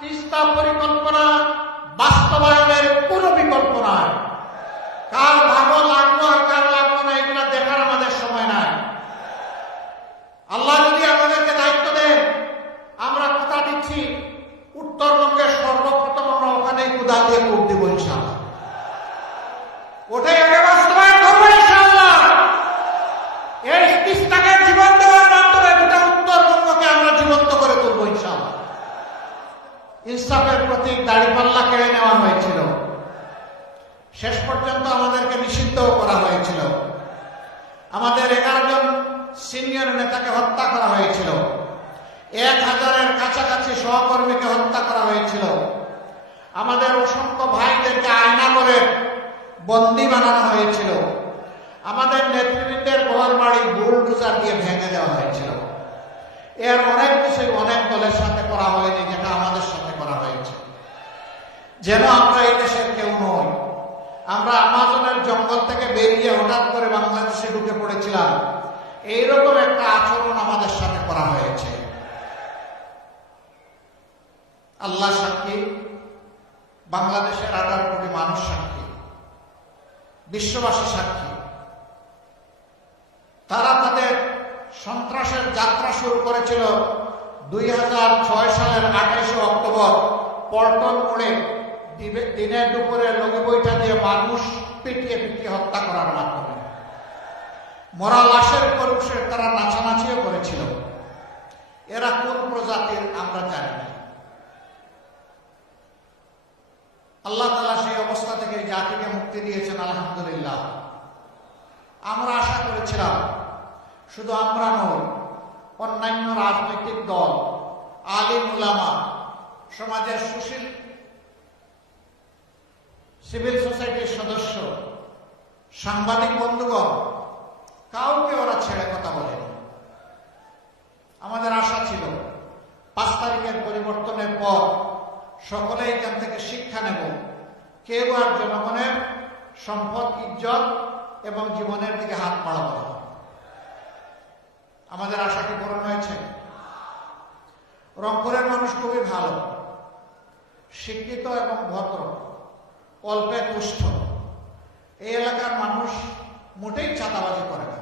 তিস্তা পরিকল্পনা বাস্তবায়নের কোন বিকল্প নাই। কার ভালো লাগলো আর কার লাগলো না এগুলা দেখার আমাদের সময় নাই। আল্লাহ যদি আমাদেরকে দায়িত্ব দেন, আমরা কথা দিচ্ছি উত্তরবঙ্গের সর্বপ্রথম আমরা ওখানেই কুদা দিয়ে কূপ দিব ইনশাআল্লাহ। ওটাই আগে বাস্তবায়ন করবো ইনশাআল্লাহ। এই তিস্তাকে জীবন দেওয়ার মাধ্যমে গোটা উত্তরবঙ্গকে আমরা জীবন্ত করে তুলবো ইনশাআল্লাহ। ইনসাফের প্রতীক দাড়িপাল্লা কেড়ে নেওয়া হয়েছিল, শেষ পর্যন্ত আমাদেরকে নিষিদ্ধ করা হয়েছিল। আমাদের 11 জন সিনিয়র নেতাকে হত্যা করা হয়েছিল, 1000-এর কাছাকাছি সহকর্মীকে হত্যা করা হয়েছিল। আমাদের অসংখ্য ভাইদেরকে আয়না করে বন্দী বানানো হয়েছিল। আমাদের নেতৃবৃন্দের ঘর বাড়ি বুলডোজার দিয়ে ভেঙে দেওয়া হয়েছিল। এর অনেক কিছুই অনেক দলের সাথে করা হয়নি, যেটা আমাদের সাথে করা হয়েছে। যেন আমরা এই দেশের কেউ নই। আমরা আমাজনের জঙ্গল থেকে বেরিয়ে হঠাৎ করে বাংলাদেশে ঢুকে পড়েছিলাম, এইরকম একটা আচরণ আমাদের সাথে করা হয়েছে। আল্লাহ সাক্ষী, বাংলাদেশের 18 কোটি মানুষ সাক্ষী, বিশ্ববাসী সাক্ষী। তারা তাদের সন্ত্রাসের যাত্রা শুরু করেছিল 2006 সালের 28 অক্টোবর পল্টন মোড়ে দিনের দুপুরে লগি বইটা দিয়ে মানুষ পিটিয়ে পিটিয়ে হত্যা করার মাধ্যমে। মরা লাশের উপর বসে তারা নাচানাচিও করেছিল। এরা কোন প্রজাতির আমরা জানি না। আল্লাহ তাআলা সেই অবস্থা থেকে জাতিকে মুক্তি দিয়েছেন, আলহামদুলিল্লাহ। আমরা আশা করেছিলাম, শুধু আমরা নই, অন্যান্য রাজনৈতিক দল, আলিম উলামা, সমাজের সুশীল সিভিল সোসাইটির সদস্য, সাংবাদিক বন্ধুগণ, কাউকে ওরা ছেড়ে কথা বলেনি। আমাদের আশা ছিল 5 তারিখের পরিবর্তনের পর সকলে এখান থেকে শিক্ষা নেব, কেউ আর জনগণের সম্পদ, ইজ্জত এবং জীবনের দিকে হাত বাড়াবো না। আমাদের আশা কি পূরণ হয়েছে? রংপুরের মানুষ খুবই ভালো, শিক্ষিত এবং ভদ্র, অল্পে তুষ্ট। এই এলাকার মানুষ মোটেই চাঁদাবাজি করে না।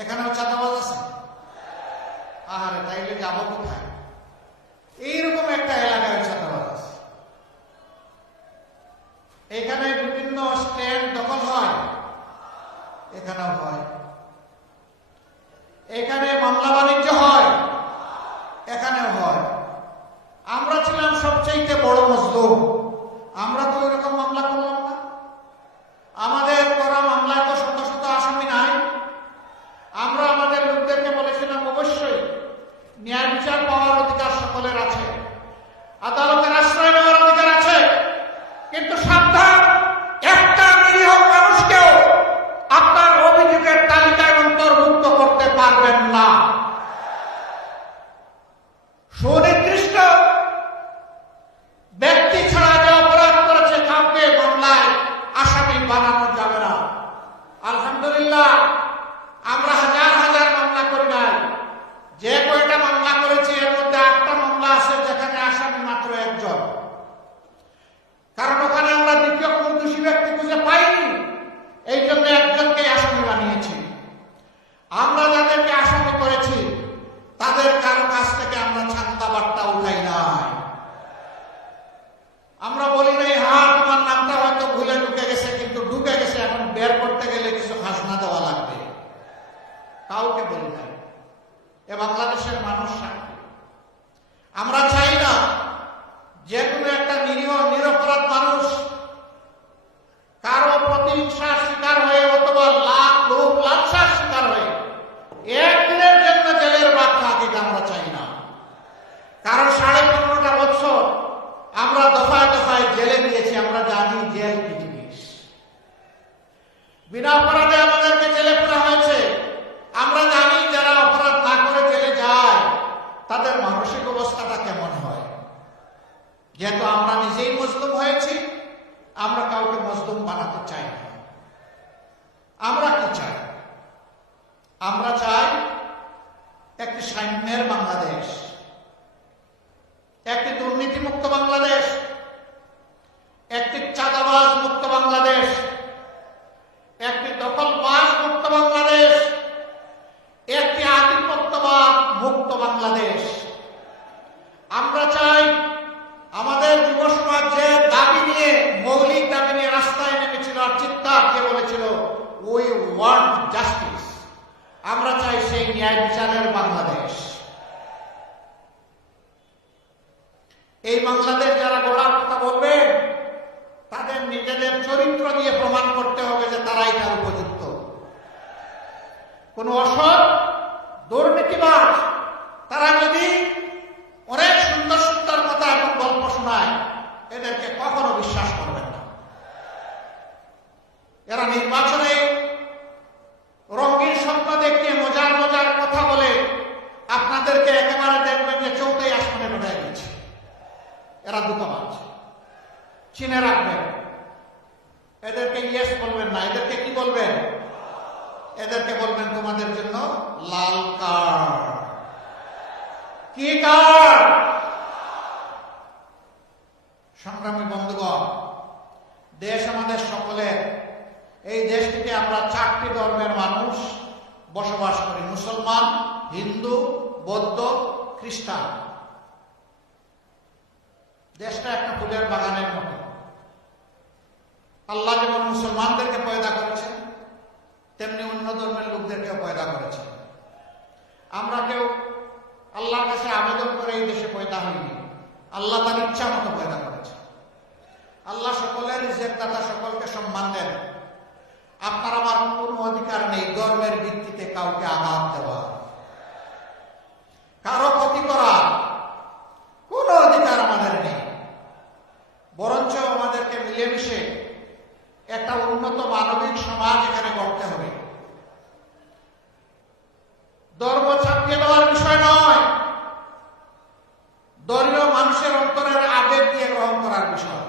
এখানেও চাঁদাবাজ আছে? আহারে, তাইলে যাব কোথায়? এইরকম একটা এলাকায় চাঁদাবাজ আছে। এখানে বিভিন্ন স্ট্যান্ড দখল হয়, এখানেও হয়। এখানে মামলা বাণিজ্য হয়, এখানেও হয়। আমরা ছিলাম সবচেয়ে বড় মজলুম, আমরা তো এরকম মামলা করলাম না। আমাদের করা মামলায় তো শত শত আসামি নাই। আমরা আমাদের লোকদেরকে বলেছিলাম, অবশ্যই ন্যায় বিচার পাওয়ার অধিকার সকলের আছে, আদালতের আশ্রয় নেওয়ার অধিকার আছে, কিন্তু সাবধান, একটা নিরীহ মানুষকেও আপনার অভিযোগের তালিকায় অন্তর্ভুক্ত করতে পারবেন না। সুনির্দিষ্ট ব্যক্তি ছাড়া যে অপরাধ করেছে কাউকে মামলায় আসামি বানানো যাবে না। আলহামদুলিল্লাহ, আমরা হাজার হাজার মামলা করি নাই। যে কয়টা মামলা করেছি এর মধ্যে 8টা মামলা আছে যেখানে আসামি মাত্র 1 জন। কারণ ওখানে আমরা দ্বিতীয় কোন দোষী ব্যক্তি খুঁজে পাইনি, এই জন্য 1 জনকে আসামি বানিয়েছি। আমরা যাদেরকে আসামি করেছি তাদের কারো কাছ থেকে আমরা ছান্দা বার্তা উঠাই নাই। আমরা বলি নাই, হ্যাঁ তোমার নামটা হয়তো ভুলে ঢুকে গেছে, কিন্তু ঢুকে গেছে, এখন বের করতে গেলে কিছু খাজনা দেওয়া লাগবে। কাউকে বলি নাই। এ বাংলাদেশের মানুষ সাক্ষী। আমরা চাই না যে কোনো একটা নিরীহ নিরপরাধ মানুষ কারো প্রতিহিংসার শিকার হয়ে অথবা লোভ লালসার শিকার হয়ে একদিনের জন্য জেলের ভাত খাক, আমরা চাই না। কারণ 15.5টা বছর আমরা দফায় দফায় জেলে দিয়েছি, আমরা জানি জেল কি জিনিস। বিনা অপরাধে আমাদেরকে জেলে পুরা হয়েছে। আমরা জানি যারা অপরাধ না করে জেলে যায় তাদের মানসিক অবস্থাটা কেমন হয়। যেহেতু আমরা নিজেই মজলুম হয়েছি, আমরা কাউকে মজলুম বানাতে চাই না। আমরা কি চাই? আমরা চাই একটি সাম্যের বাংলাদেশ। দুর্নীতিমুক্ত বাংলাদেশ, একটি চাঁদাবাজ মুক্ত বাংলাদেশ, একটি দখলবাজ মুক্ত বাংলাদেশ, একটি আধিপত্যবাদ মুক্ত বাংলাদেশ। আমরা চাই আমাদের যুব সমাজ যে দাবি নিয়ে, মৌলিক দাবি নিয়ে রাস্তায় নেমেছিল আর চিৎকার দিয়ে বলেছিল উই ওয়ান্ট জাস্টিস, আমরা চাই সেই ন্যায় বিচারের বাংলাদেশ। এই বাংলাদেশ যারা গড়ার কথা বলবে তাদের নিজেদের চরিত্র দিয়ে প্রমাণ করতে হবে যে তারাই তার উপযুক্ত। কোন অসৎ দুর্নীতিবাজ তারা যদি অনেক সুন্দর সুন্দর কথা এবং গল্প শোনায়, এদেরকে কখনো বিশ্বাস করবেন না। এরা নির্বাচনে রঙিন স্বপ্ন দেখিয়ে মজার মজার কথা বলে আপনাদেরকে একেবারে দেখবেন যে চৌথাই আসমানে উঠায় দিচ্ছে। এরা দুঃখবাজ, চিনে রাখবেন। এদেরকে ইয়েস বলবেন না, এদেরকে কি বলবেন? এদেরকে বলবেন তোমাদের জন্য লাল কার্ড। কি কার্ড? সংগ্রামী বন্ধুগণ, দেশ আমাদের সকলের। এই দেশটিতে আমরা 4টি ধর্মের মানুষ বসবাস করি, মুসলমান, হিন্দু, বৌদ্ধ, খ্রিস্টান। দেশটা একটা ফুলের বাগানের মতো। আল্লাহ যেমন মুসলমানদেরকে পয়দা করেছেন, তেমনি অন্য ধর্মের লোকদেরকেও পয়দা করেছেন। আমরা কেউ আল্লাহর কাছে আবেদন করে এই দেশে পয়দা হয়নি, আল্লাহ তার ইচ্ছা মতো পয়দা করেছে। আল্লাহ সকলের রিজেক্ট দাতা, সকলকে সম্মান দেন। আপনার আমার কোনো অধিকার নেই ধর্মের ভিত্তিতে কাউকে আঘাত দেওয়া, কারো ক্ষতি করা, কোনো অধিকার আমাদের নেই। বরঞ্চ আমাদেরকে মিলেমিশে একটা উন্নত মানবিক সমাজ এখানে গড়তে হবে। ধর্ম ছাপিয়ে দেওয়ার বিষয় নয়, ধর্মীয় মানুষের অন্তরের আবেগ দিয়ে গ্রহণ করার বিষয়।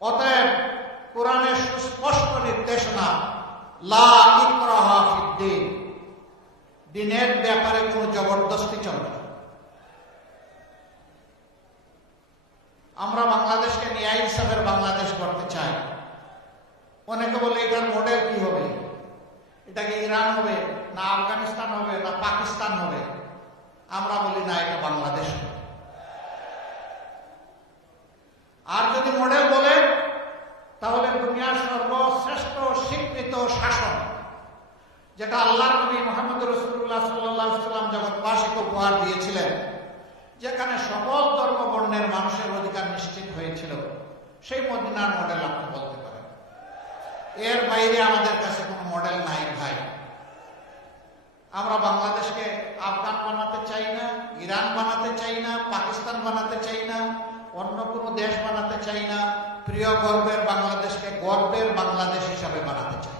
অতএব কোরআনের সুস্পষ্ট নির্দেশনা, লা ইকরাহা ফিদ্দীন, দ্বীনের ব্যাপারে কোনো জবরদস্তি চলবে না। আমরা বাংলাদেশকে ন্যায় ইনসাফের বাংলাদেশ করতে চাই। অনেকে বলে এটার মডেল কি হবে? এটা কি ইরান হবে, না আফগানিস্তান হবে, না পাকিস্তান হবে? আমরা বলি না, এটা বাংলাদেশ হবে। আর যদি মডেল বলে, তাহলে দুনিয়ার সর্বশ্রেষ্ঠ স্বীকৃত শাসন, যেটা আল্লাহর নবী মুহাম্মদ রাসূলুল্লাহ সাল্লাল্লাহু আলাইহি ওয়াসাল্লাম জগৎবাসীকে উপহার দিয়েছিলেন, যেখানে সকল ধর্ম বর্ণের মানুষের অধিকার নিশ্চিত হয়েছিল, সেই মদিনার মডেল আপনি বলতে পারেন। এর বাইরে আমাদের কাছে কোনো মডেল নাই ভাই। আমরা বাংলাদেশকে আফগান বানাতে চাই না, ইরান বানাতে চাই না, পাকিস্তান বানাতে চাই না, অন্য কোনো দেশ বানাতে চাই না। প্রিয় গর্বের বাংলাদেশকে গর্বের বাংলাদেশ হিসাবে বানাতে চাই।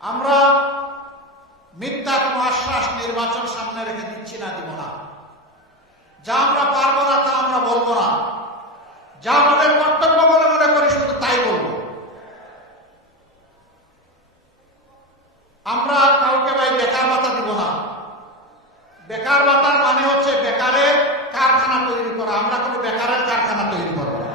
আমরা মিথ্যা কোনো আশ্বাস নির্বাচন সামনে রেখে দিচ্ছি না, দিব না। যা আমরা পারবো না তা আমরা বলবো না, যা আমাদের কর্তব্য বলে মনে করি শুধু তাই বলবো। আমরা কাউকে ভাই বেকার ভাতা দিব না। বেকার ভাতার মানে হচ্ছে বেকারের কারখানা তৈরি করা। আমরা কোনো বেকারের কারখানা তৈরি করব না।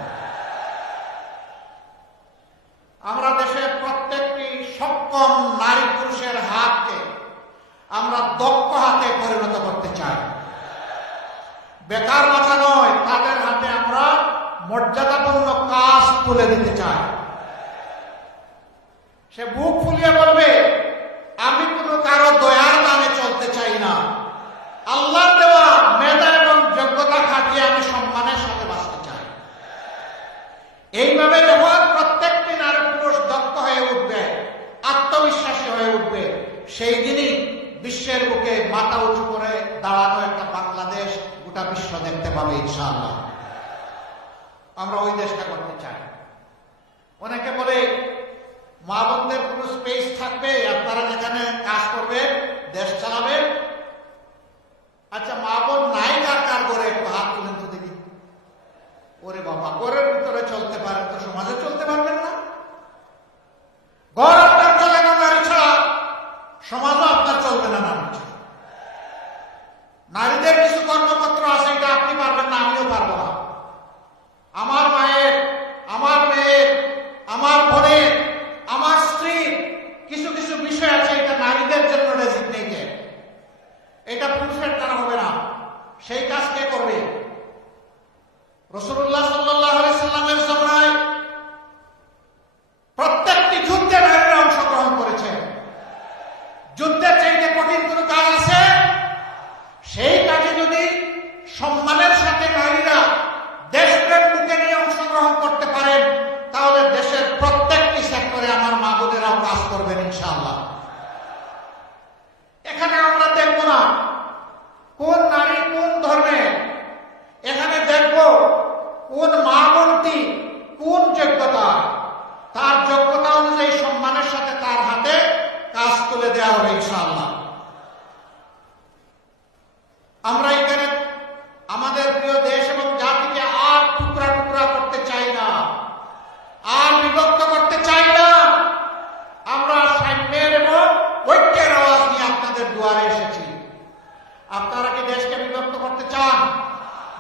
আমরা দেশের প্রত্যেকটি সক্ষম নারী পুরুষের হাতকে আমরা দক্ষ হাতে পরিণত করতে চাই। বেকার ভাতা নয়, তাদের হাতে আমরা মর্যাদাপূর্ণ কাজ তুলে দিতে চাই। সে বুক ফুলিয়ে বলবে, আমি কোনো কারো দয়ার নামে চলতে চাই না, আল্লাহর দেওয়া মেধা এবং যোগ্যতা খাটিয়ে আমি সম্মানের সাথে বাঁচতে চাই। এইভাবে যখন প্রত্যেকটি নারী পুরুষ দক্ষ হয়ে উঠবে, আত্মবিশ্বাসী হয়ে উঠবে, সেই দিনই বিশ্বের বুকে মাথা উঁচু করে দাঁড়ানো একটা বাংলাদেশ গোটা বিশ্ব দেখতে পাবে ইনশাআল্লাহ। আমরা ওই দেশটা করতে চাই। অনেকে বলে মা বোনদের কোনো স্পেস থাকবে, আপনারা যেখানে কাজ করবে, দেশ চালাবে। আচ্ছা, মা বোন নাই কার কার করে একটু হাত তুলেন তো দেখি। ওরে বাবা, ঘরের ভিতরে চলতে পারেন তো সমাজে চলতে পারবেন না? ঘর আপনার চলে না নারী ছাড়া, সমাজও আপনার চলবে না নারী ছাড়া।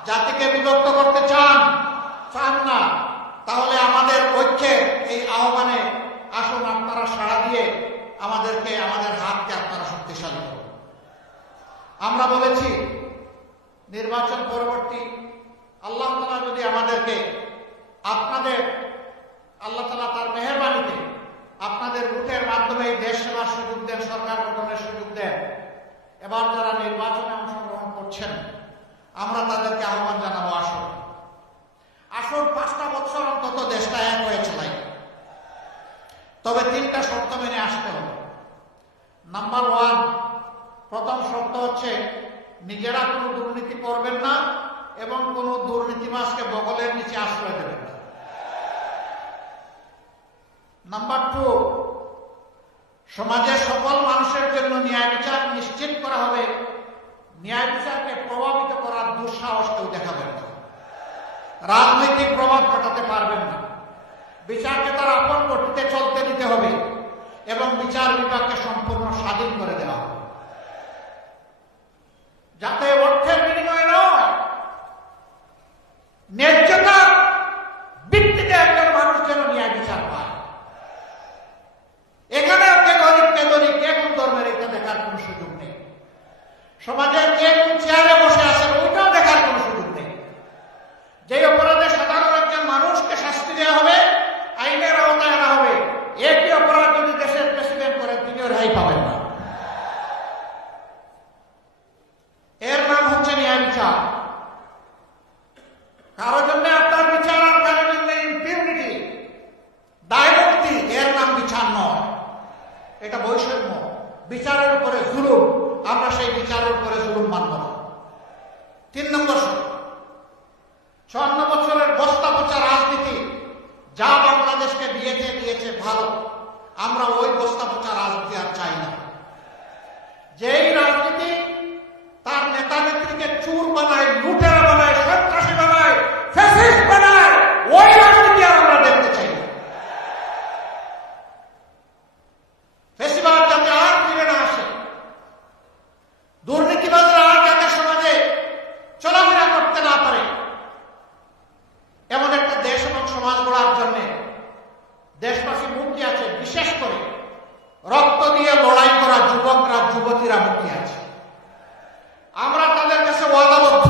জাতিকে বিভক্ত করতে চান না, তাহলে আমাদের ঐক্যে এই আহ্বানে আসুন আপনারা সাড়া দিয়ে আমাদেরকে, আমাদের হাতকে আপনারা শক্তিশালী করুন। আমরা বলেছি নির্বাচন পরবর্তী আল্লাহ তাআলা যদি আমাদেরকে আপনাদের, আল্লাহ তাআলা তার মেহেরবানিতে আপনাদের ভোটের মাধ্যমে এই দেশ সেবার সুযোগ দেন, সরকার গঠনের সুযোগ দেন, এবার যারা নির্বাচনে অংশগ্রহণ করছেন আমরা তাদেরকে আহ্বান জানাবো, আসুন 5টা বছর অন্তত দেশটা এক হয়ে চালাই। তবে 3টা শর্ত মেনে আসতে হবে। নাম্বার 1, প্রথম শর্ত হচ্ছে নিজেরা কোনো দুর্নীতি করবেন না এবং কোনো দুর্নীতিবাজকে বগলের নিচে আশ্রয় দেবেন না। নাম্বার 2, সমাজের সকল মানুষের জন্য ন্যায় বিচার নিশ্চিত করা হবে। ন্যায় বিচারকে প্রভাবিত করার দুঃসাহস কেউ দেখাবেন না, রাজনৈতিক প্রভাব ঘটাতে পারবেন না। বিচারকে তার আপন গতিতে চলতে দিতে হবে এবং বিচার বিভাগকে সম্পূর্ণ স্বাধীন করে দেওয়া হবে, যাতে অর্থের বিনিময়ে নয়, ন্যায্যতার ভিত্তিতে একজন মানুষ যেন ন্যায় বিচার পায়। এখানে কে গরিব কে ধনী, কে কোন ধর্মের, এটা দেখার কোন সুযোগ নেই। সমাজের কে কোন চেয়ারে বসে আছেন ওইটাও দেখার কোন সুযোগ নেই। যে অপরাধে সাধারণ একজন মানুষকে শাস্তি দেওয়া হবে, আইনের আওতায় আনা হবে, একই অপরাধ যদি দেশের প্রেসিডেন্ট করেন তিনিও রেহাই পাবেন না। এর নাম হচ্ছে ন্যায় বিচার। কারো জন্য আপনার বিচার আর কারো জন্য ইম্পিউনিটি, দায়মুক্তি, এর নাম বিচার নয়, এটা বৈষম্য, বিচারের উপরে জুলুম। আমরা সেই বিচারের উপরে জুলুম মানব না। 3 নম্বর, 54 বছরের বস্তা পচা রাজনীতি যা বাংলাদেশকে দিয়েছে ভালো, আমরা ওই বস্তা পচা রাজনীতি আর চাই না। যেই রাজনীতি তার নেতা নেত্রীকে চুর বানায়, লুটেরা বানায়, সন্ত্রাসী বানায়, ফ্যাসিস্ট বানায়, ওই রাজনীতি আর আমরা দেখতে চাই না। ফ্যাসিবাদ যাতে আর ফিরে না আসে, দুর্নীতিবাজরা আর যাতে সমাজে চলাফেরা করতে না পারে, এমন একটা দেশ এবং সমাজ গড়ার জন্য দেশবাসী মুক্তি আছে। বিশেষ করে রক্ত দিয়ে লড়াই করা যুবকরা, যুবতীরা মুক্তি আছে। আমরা তাদের কাছে ওয়াদাবদ্ধ,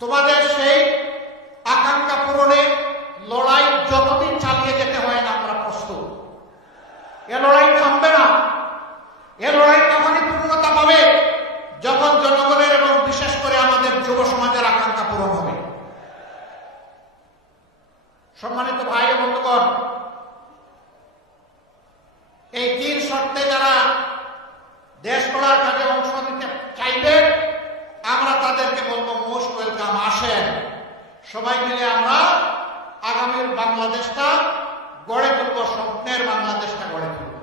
তোমাদের সেই আকাঙ্ক্ষা পূরণে লড়াই যতদিন চালিয়ে যেতে হয় না আমরা প্রস্তুত। এ লড়াই থামবে না। এ লড়াই তখনই পূর্ণতা পাবে যখন জনগণের এবং বিশেষ করে আমাদের যুব সমাজের আকাঙ্ক্ষা পূরণ হবে। সম্মানিত ভাই ও বন্ধুগণ, এই 3 শর্তে যারা দেশ গড়ার কাজে অংশ নিতে চাইবে আমরা তাদেরকে বলবো মোস্ট ওয়েলকাম, আসেন। সবাই মিলে আমরা আগামীর বাংলাদেশটা গড়ে তুলব, স্বপ্নের বাংলাদেশটা গড়ে তুলব।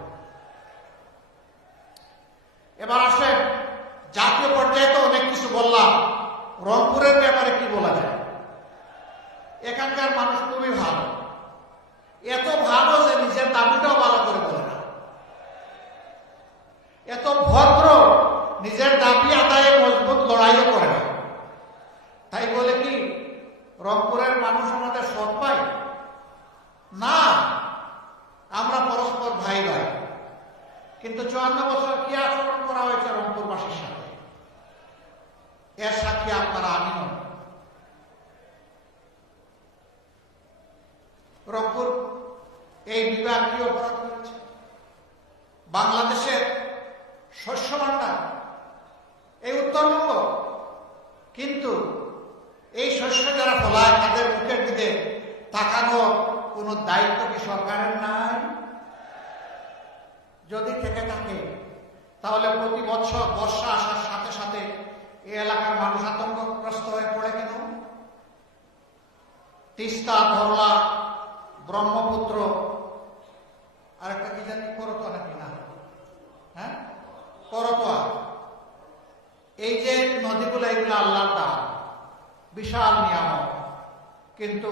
এবার আসেন, জাতীয় পর্যায়ে তো অনেক কিছু বললাম, রংপুরের ব্যাপারে কি বলা যায়? এখানকার মানুষ খুবই ভালো, এত ভালো যে নিজের দাবিটাও ভালো করে বলে না, এত ভদ্র, নিজের দাবি আদায়ে মজবুত লড়াইও করে না। তাই বলে কি রংপুরের মানুষ আমাদের সৎ ভাই? না, আমরা পরস্পর ভাই ভাই। কিন্তু 54 বছর কি আচরণ করা হয়েছে রংপুরবাসীর সাথে, এর সাক্ষী আপনারা, আমি নয়। রংপুর এই বিভাগ কি অপরাধ করেছে? বাংলাদেশের শস্য ভাণ্ডার এই উত্তরবঙ্গ, কিন্তু এই শস্য যারা ফলায় তাদের মুখের দিকে তাকানোর কোন দায়িত্ব কি সরকারের নাই? যদি থেকে থাকে তাহলে প্রতি বছর বর্ষা আসার সাথে সাথে এই এলাকার মানুষ আতঙ্কগ্রস্ত হয়ে পড়ে কেন? তিস্তা, ধরলা, ব্রহ্মপুত্র, আর একটা কি জানি করতোয়া নাকি না, হ্যাঁ করতোয়া, এই যে নদীগুলো, এগুলো আল্লাহর দান, বিশাল নিয়ামক, কিন্তু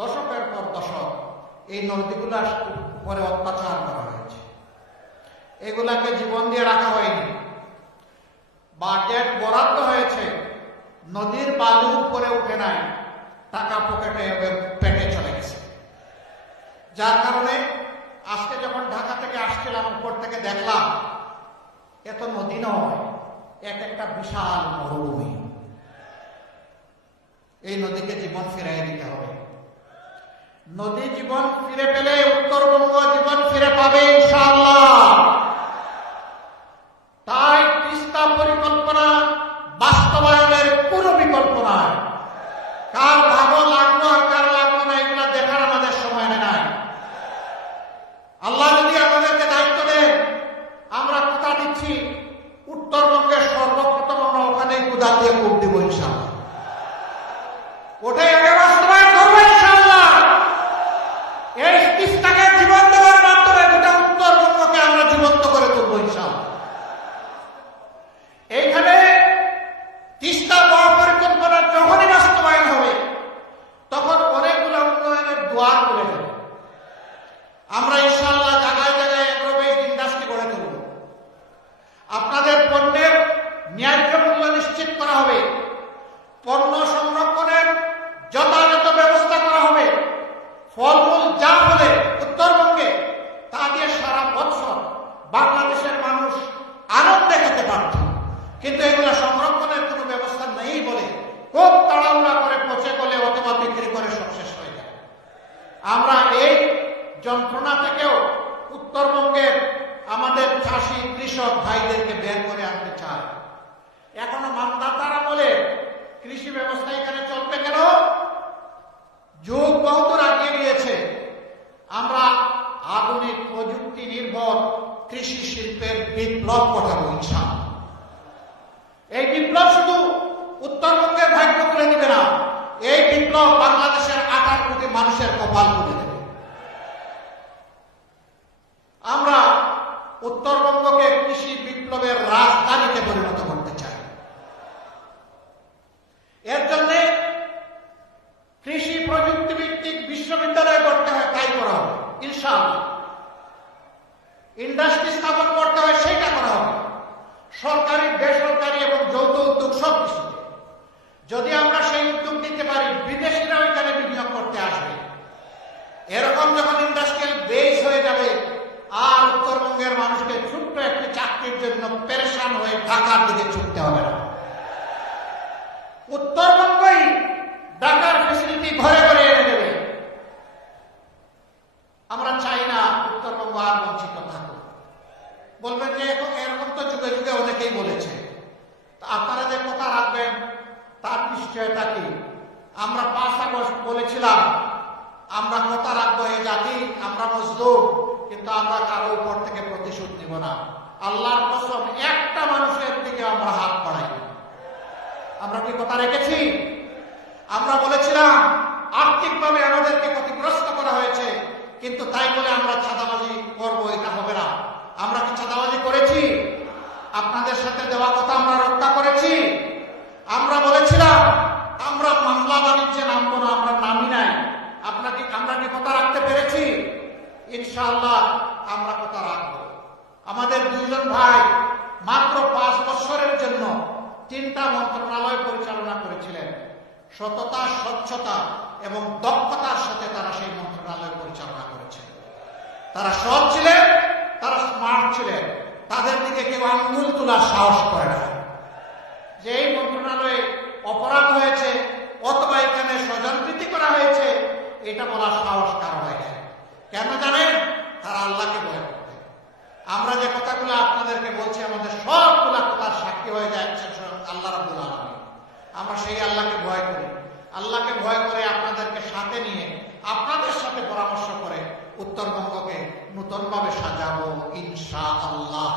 দশকের পর দশক এই নদীগুলার উপরে অত্যাচার করা হয়েছে। এগুলাকে জীবন দিয়ে রাখা হয়নি। বাজেট বরাদ্দ হয়েছে নদীর বালু উপরে উঠে নাই, টাকা পকেটে পেটে চলে গেছে। যার কারণে আজকে যখন ঢাকা থেকে আসছিলাম, উপর থেকে দেখলাম এত নদী নয়, এক একটা বিশাল মরুভূমি। এই নদীকে জীবন ফিরিয়ে দিতে হবে। নদী জীবন ফিরে পেলে উত্তরবঙ্গ জীবন ফিরে পাবে ইনশাআল্লাহ। তাই তিস্তা পরিকল্পনা বাস্তবায়নের কোনো বিকল্প নাই। কার ভালো লাগলো আর কার লাগলো না এগুলো দেখার আমাদের সময় নাই। আল্লাহ যদি আমাদেরকে দায়িত্ব দেন, আমরা কথা দিচ্ছি উত্তরবঙ্গের সর্বপ্রথম আমরা ওখানেই কুদা দিয়ে কূপ দিব ইনশাআল্লাহ। ওটাই আগে বাস্তবায়ন করবো ইনশাআল্লাহ। এই তিস্তাকে জীবন দেওয়ার মাধ্যমে গোটা উত্তরবঙ্গকে আমরা জীবন্ত করে তুলবো ইনশাআল্লাহ। এইখানে তিস্তা মহাপরিকল্পনা যখনই বাস্তবায়ন হবে, তখন অনেকগুলো উন্নয়নের দুয়ার খুলে যাবে। আমরা ইনশাআল্লাহ জায়গায় জায়গায় এগ্রোবেস ইন্ডাস্ট্রি গড়ে তুলব। আপনাদের পণ্যের ন্যায্য মূল্য নিশ্চিত করা হবে, পণ্য সংরক্ষণের যথাযথ ব্যবস্থা করা হবে। ফলমূল যা বলে উত্তরবঙ্গে তা দিয়ে সারা বছর বাংলাদেশের মানুষ আনন্দে খেতে পারত, কিন্তু এগুলো সংরক্ষণের কোনো ব্যবস্থা নেই বলে খুব তাড়াহুড়া করে পচে গলে অথবা বিক্রি করে সব শেষ হয়ে যায়। আমরা এই যন্ত্রণা থেকেও উত্তরবঙ্গের আমাদের চাষি কৃষক ভাইদেরকে বের করে আনতে চায়। এখনো মানদাতারা বলে কৃষি ব্যবস্থা এখানে চলবে কেন? যুগ বহুদূর এগিয়ে গিয়েছে। আমরা আধুনিক প্রযুক্তি নির্ভর কৃষি শিল্পের বিপ্লব ঘটাবো ইনশাআল্লাহ। এই বিপ্লব শুধু উত্তরবঙ্গের ভাগ্য খুলে দিবে না, এই বিপ্লব বাংলাদেশের 18 কোটি মানুষের কপাল খুলে দেবে। আমরা উত্তরবঙ্গকে কৃষি বিপ্লবের রাজধানীতে পরিণত করতে চাই। এর জন্য কৃষি প্রযুক্তি ভিত্তিক বিশ্ববিদ্যালয় করতে হয়, তাই করা হবে ইনশাআল্লাহ। ইন্ডাস্ট্রি স্থাপন করতে হয়, সেটা করা হবে। সরকারি, বেসরকারি এবং যৌথ উদ্যোগ সব কিছু। যদি আমরা সেই উদ্যোগ নিতে পারি, বিদেশিরা ওইখানে বিনিয়োগ করতে আসবে। এরকম যখন ইন্ডাস্ট্রিয়াল বেস হয়ে যাবে, আর উত্তরবঙ্গের মানুষকে ছোট্ট একটি চাকরির জন্য পেরেশান হয়ে ঢাকার দিকে ছুটতে হবে না। উত্তরবঙ্গই ঢাকার ফেসিলিটি ঘরে ঘরে এনে দেবে। আমরা চাই না উত্তরবঙ্গ আর বঞ্চিত থাকুক। বলবেন যে এরকম তো যুগে যুগে অনেকেই বলেছে, আপনারা যে কথা রাখবেন তার নিশ্চয়তা কি? আমরা 5 আগস্ট বলেছিলাম আমরা কথা রাখবো, এই জাতি আমরা মজলুম, কিন্তু আমরা কারো উপর থেকে প্রতিশোধ নিব না। আল্লাহর কসম, একটা মানুষের দিকে আমরা হাত বাড়াই। আমরা কি কথা রেখেছি? আমরা বলেছিলাম আর্থিকভাবে আমাদেরকে ক্ষতিগ্রস্ত করা হয়েছে, কিন্তু তাই বলে আমরা চাঁদাবাজি করবো, এটা হবে না। আমরা কি চাঁদাবাজি করেছি? আপনাদের সাথে দেওয়া কথা আমরা রক্ষা করেছি। আমরা বলেছিলাম আমরা মামলা বাণিজ্যে নামবো না, আমরা নামি নাই। আমরা কি কথা রাখতে পেরেছি? ইনশাআল্লাহ আমরা কথা রাখবো। আমাদের 2 জন ভাই মাত্র 5 বছরের জন্য 3টা মন্ত্রণালয় পরিচালনা করেছিলেন। সততা, স্বচ্ছতা এবং দক্ষতার সাথে তারা সেই মন্ত্রণালয় পরিচালনা করেছেন। তারা সৎ ছিলেন, তারা স্মার্ট ছিলেন। তাদের দিকে কেউ আঙ্গুল তোলার সাহস করে না। যে এই মন্ত্রণালয়ে অপরাধ হয়েছে অথবা এখানে স্বজনপ্রীতি করা হয়েছে, এটা বলার সাহস কারো হয় না। কেন জানেন? তারা আল্লাহকে ভয় করতে। আমরা যে কথাগুলো আপনাদেরকে বলছি, আমাদের সবগুলা কথার সাক্ষী হয়ে যাচ্ছে আল্লাহ রাব্বুল আলামিন। আমরা সেই আল্লাহকে ভয় করি। আল্লাহকে ভয় করে আপনাদেরকে সাথে নিয়ে, আপনাদের সাথে পরামর্শ করে উত্তরবঙ্গকে নতুনভাবে সাজাবো ইনশাআল্লাহ।